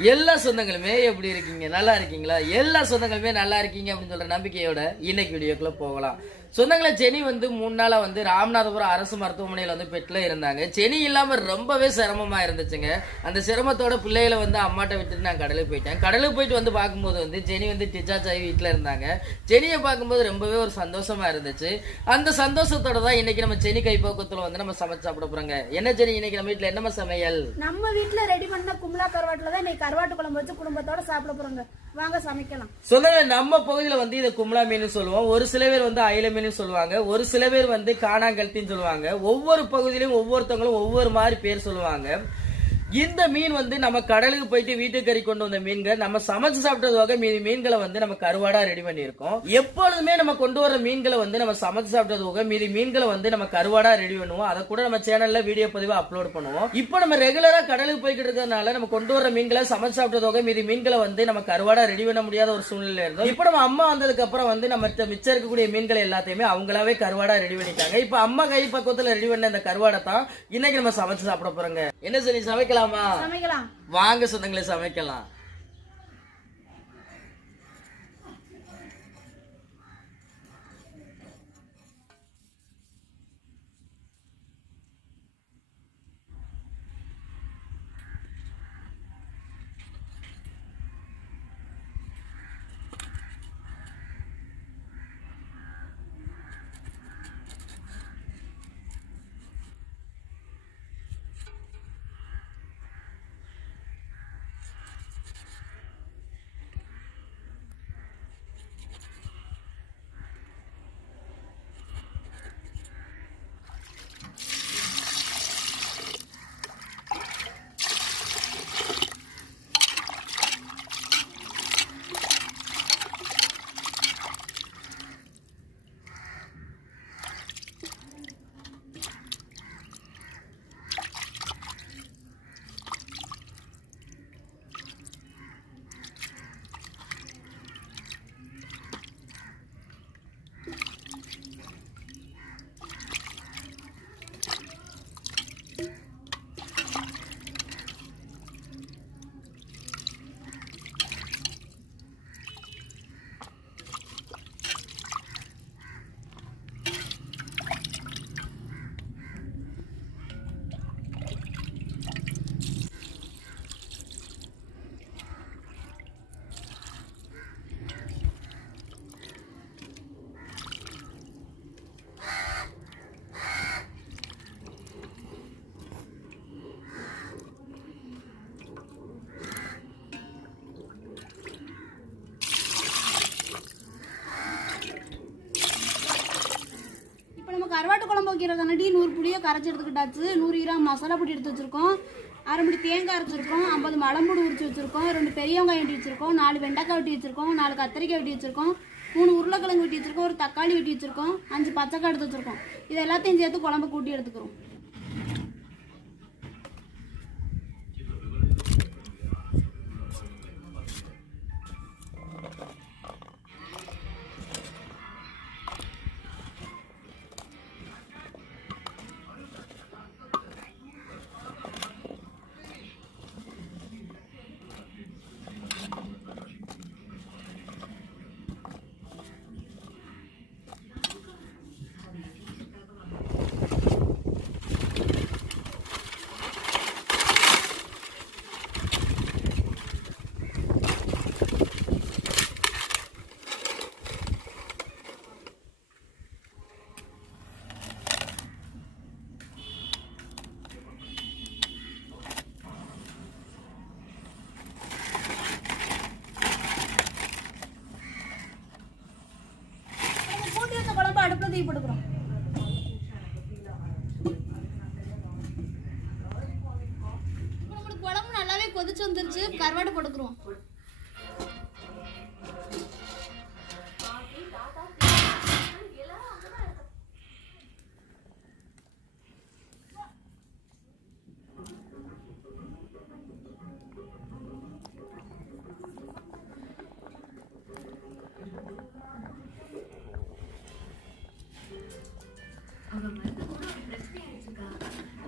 எல்லா சொந்தங்களுமே எப்படி இருக்கீங்க? நல்லா இருக்கீங்களா? எல்லா சொந்தங்களுமே நல்லா இருக்கீங்க அப்படின்னு சொல்ற நம்பிக்கையோட இன்னைக்கு வீடியோக்குள்ள போகலாம். சொந்தங்களை செனி வந்து மூணு நாளா வந்து ராமநாதபுரம் அரசு மருத்துவமனையில் வந்து பெட்ல இருந்தாங்க. செனி இல்லாம ரொம்பவே சிரமமா இருந்துச்சுங்க. அந்த சிரமத்தோட பிள்ளைகளை வந்து அம்மாட்ட விட்டுட்டு நான் கடலுக்கு போயிட்டேன். கடலுக்கு போயிட்டு வந்து பார்க்கும்போது வந்து செனி வந்து டிச்சார்ஜ் ஆகி வீட்டில் இருந்தாங்க. செனியை பார்க்கும்போது ரொம்பவே ஒரு சந்தோஷமா இருந்துச்சு. அந்த சந்தோஷத்தோட தான் இன்னைக்கு நம்ம செனி கைப்போக்கத்துல வந்து நம்ம சமைச்சு சாப்பிட போறோங்க. என்ன செனி இன்னைக்கு நம்ம வீட்டில் என்னமா சமையல்? நம்ம வீட்டில் ரெடி பண்ண கும்பலா கருவாட்டில் தான் கருவாட்டு குழம்பு வச்சு குடும்பத்தோட சாப்பிட போறோங்க. வாங்க சமைக்கலாம். சொந்தமே நம்ம பகுதியில வந்து இதை கும்ளா மீன் சொல்லுவோம். ஒரு சில பேர் வந்து அயில மீன் சொல்லுவாங்க. ஒரு சில பேர் வந்து காணாங்கல்த்தின்னு சொல்லுவாங்க. ஒவ்வொரு பகுதியிலும் ஒவ்வொருத்தவங்களும் ஒவ்வொரு மாதிரி பேர் சொல்லுவாங்க. இந்த மீன் வந்து நம்ம கடலுக்கு போயிட்டு வீட்டுக்கு கறி கொண்டு வந்த மீன்கள் நம்ம சமைச்சு சாப்பிட்டதுக்காக மீதி மீன்களை வந்து நம்ம கருவாடா ரெடி பண்ணியிருக்கோம். எப்பொழுதுமே நம்ம கொண்டு வர மீன்களை வந்து நம்ம சமைச்சு சாப்பிட்டதுக்காக மீதி மீன்களை வந்து நம்ம கருவாடா ரெடி பண்ணுவோம். அதை கூட நம்ம சேனல்ல வீடியோ பதிவாக அப்லோட் பண்ணுவோம். இப்போ நம்ம ரெகுலரா கடலுக்கு போய்கிட்டு இருக்கிறதுனால நம்ம கொண்டு வர மீன்களை சமைச்சு சாப்பிட்டதுக்காக மீதி மீன்களை வந்து நம்ம கருவாடா ரெடி பண்ண முடியாத ஒரு சூழ்நிலை இருந்தோம். இப்போ நம்ம அம்மா வந்ததுக்கு அப்புறம் வந்து நம்ம மிச்சம் இருக்கக்கூடிய மீன்களை எல்லாத்தையுமே அவங்களாவே கருவாடா ரெடி பண்ணிட்டாங்க. இப்போ அம்மா கை பக்கத்துல ரெடி பண்ண இந்த கருவாடை தான் இன்னைக்கு நம்ம சமைச்சு சாப்பிட போறோங்க. என்ன சரி சமைக்கலாம்? சமைக்கலாம்? வாங்க சொந்தங்களை சமைக்கலாம் இப்போ நம்ம கீரை குழம்பு நூறு புளியை கரைச்சி எடுத்துக்கிட்டாச்சு. நூறு கிராம் மசாலா பொடி எடுத்து வச்சுருக்கோம். அரைமுடி தேங்காய் அரைச்சிருக்கோம் ஐம்பது மலம்பூடு உரிச்சு வச்சுருக்கோம். ரெண்டு பெரிய வெங்காயம் வெட்டி வச்சுருக்கோம். நாலு வெண்டைக்காய் வெட்டி வச்சுருக்கோம். நாலு கத்திரிக்காய் வெட்டி வச்சுருக்கோம். மூணு உருளைக்கிழங்கு வெட்டி வச்சுருக்கோம். ஒரு தக்காளி வெட்டி வச்சுருக்கோம். அஞ்சு பச்சைக்காய் எடுத்து வச்சுருக்கோம். இது எல்லாத்தையும் சேர்த்து குழம்பு கூட்டி எடுத்துக்கிறோம்.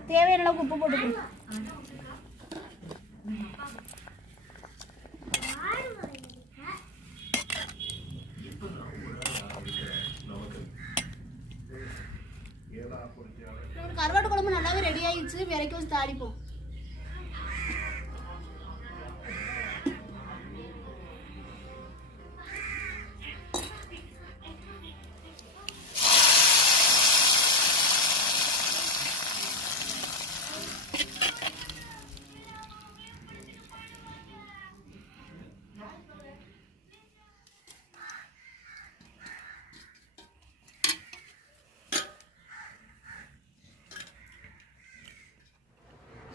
தேவையான அளவுக்கு உப்பு போட்டுக்கணும். வரைக்கும் தாடிப்போம்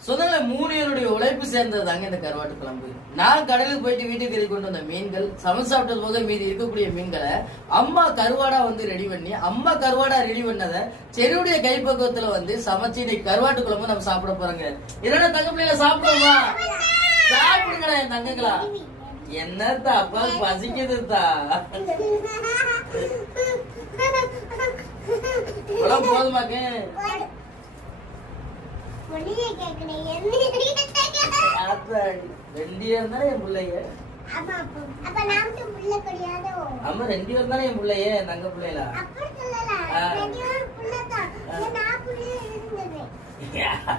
சொந்தங்கள மூணு பேருடைய உழைப்பு சேர்ந்தது தாங்க இந்த கருவாட்டு குழம்பு. நான் கடலுக்கு போயிட்டு வீட்டுக்கு கறி கொண்டு வந்த மீன்கள் சமைச்சு சாப்பிட்டது போக மீதி இருக்கக்கூடிய மீன்களை அம்மா கருவாடா வந்து ரெடி பண்ணி அம்மா கருவாடா ரெடி பண்ணதை செடியுடைய கைப்பக்குவத்துல வந்து சமைச்சு இன்னைக்கு கருவாட்டு குழம்பு நம்ம சாப்பிட போறோங்க. என்னடா தங்க பிள்ளைல சாப்பிடுமா சாப்பிடுங்கடா என் தங்கங்களா. என்னத்தா அப்பா பசிக்குதுதா போதுமாக்கு. ரெண்டு தானே என் பிள்ளைங்க அம்மா ரெண்டு பேர் தானே என் பிள்ளைய தங்க பிள்ளைகளா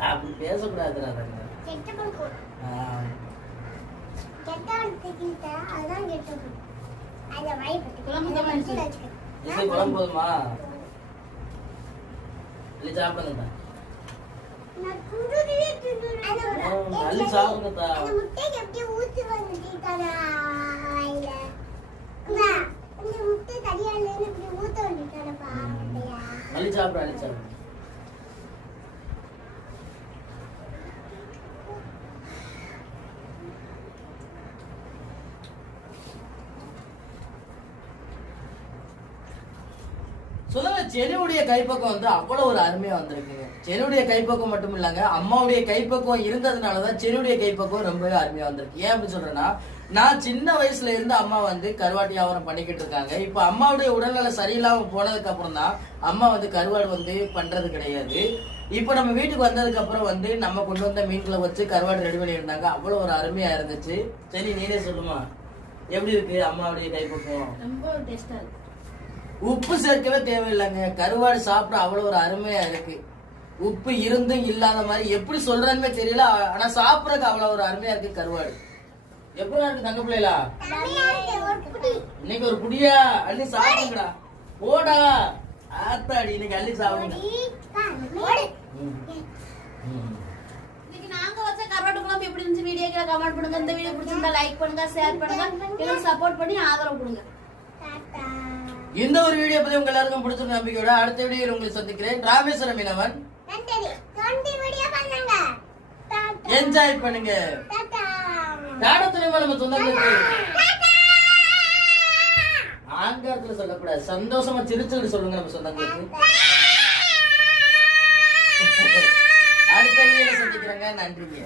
அப்படி பேசக்கூடாதுடா தங்க. ஆ. குழம்பு போதுமா இல்லை சாப்பிடுங்கத்தா நல்லி சாப்பிடுங்கத்தா. நல்லி சாப்பிடு அள்ளி சாப்பிடு. சொல்லுங்க செடியுடைய கைப்பக்கம் வந்து அவ்வளவு ஒரு அருமையா வந்திருக்குங்க. செடியுடைய கைப்பக்கம் மட்டும் இல்லங்க அம்மாவுடைய கைப்பக்கம் இருந்ததுனாலதான் செடியுடைய கைப்பக்கம் ரொம்பவே அருமையா வந்திருக்கு. ஏன் அப்படி சொல்றேன்னா நான் சின்ன வயசுல இருந்து அம்மா வந்து கருவாட்டு வியாபாரம் பண்ணிக்கிட்டு இருக்காங்க. இப்ப அம்மாவுடைய உடல்நல சரியில்லாம போனதுக்கு அப்புறம் தான் அம்மா வந்து கருவாடு வந்து பண்றது கிடையாது. இப்ப நம்ம வீட்டுக்கு வந்ததுக்கு அப்புறம் வந்து நம்ம கொண்டு வந்த மீன்களை வச்சு கருவாடு ரெடி பண்ணி இருந்தாங்க அவ்வளவு ஒரு அருமையா இருந்துச்சு. சரி நீனே சொல்லுமா. எப்படி இருக்கு அம்மாவுடைய கைப்பக்கம் ரொம்ப டேஸ்டா இருக்கு. உப்பு சேர்க்கவே தேவையில்லைங்க. கருவாடு சாப்பிட அவ்வளவு ஒரு அருமையா இருக்கு. உப்பு இருந்தும் இல்லாத மாதிரி எப்படி சொல்றேன்னு தெரியல. ஆனா சாப்பிடறதுக்கு அவ்வளவு ஒரு அருமையா இருக்கு கருவாடு. எப்படி இருக்கு தங்க பிள்ளைகளா? இன்னைக்கு ஒரு புடியா அள்ளி சாப்பிடுங்கடா. போடா. ஆத்தாடி இன்னைக்கு அள்ளி சாப்பிடுங்க. எப்படி இருந்துச்சு? வீடியோக்கு கமெண்ட் பண்ணுங்க. இந்த வீடியோ பிடிச்சிருந்தா லைக் பண்ணுங்க ஷேர் பண்ணுங்க. எங்களுக்கு சப்போர்ட் பண்ணி ஆதரவு கொடுங்க. இந்த ஒரு வீடியோ பத்தி உங்க எல்லாருக்கும் பிடிச்சிருந்த நம்பிக்கையோட அடுத்த வீடியோவில் உங்களை சந்திக்கிறேன். ராமேஸ்வரம் மீனவன். என்ஜாய் பண்ணுங்க. தாடத்துலயுமா நம்ம சொந்தங்களுக்கு ஆங்காரத்துல சொல்லக்கூடாது. சந்தோஷமா சிரிச்சுக்கிட்டு சொல்லுங்க நம்ம சொந்தங்களுக்கு. அடுத்த வீடியோல சந்திக்கிறேங்க. நன்றிங்க.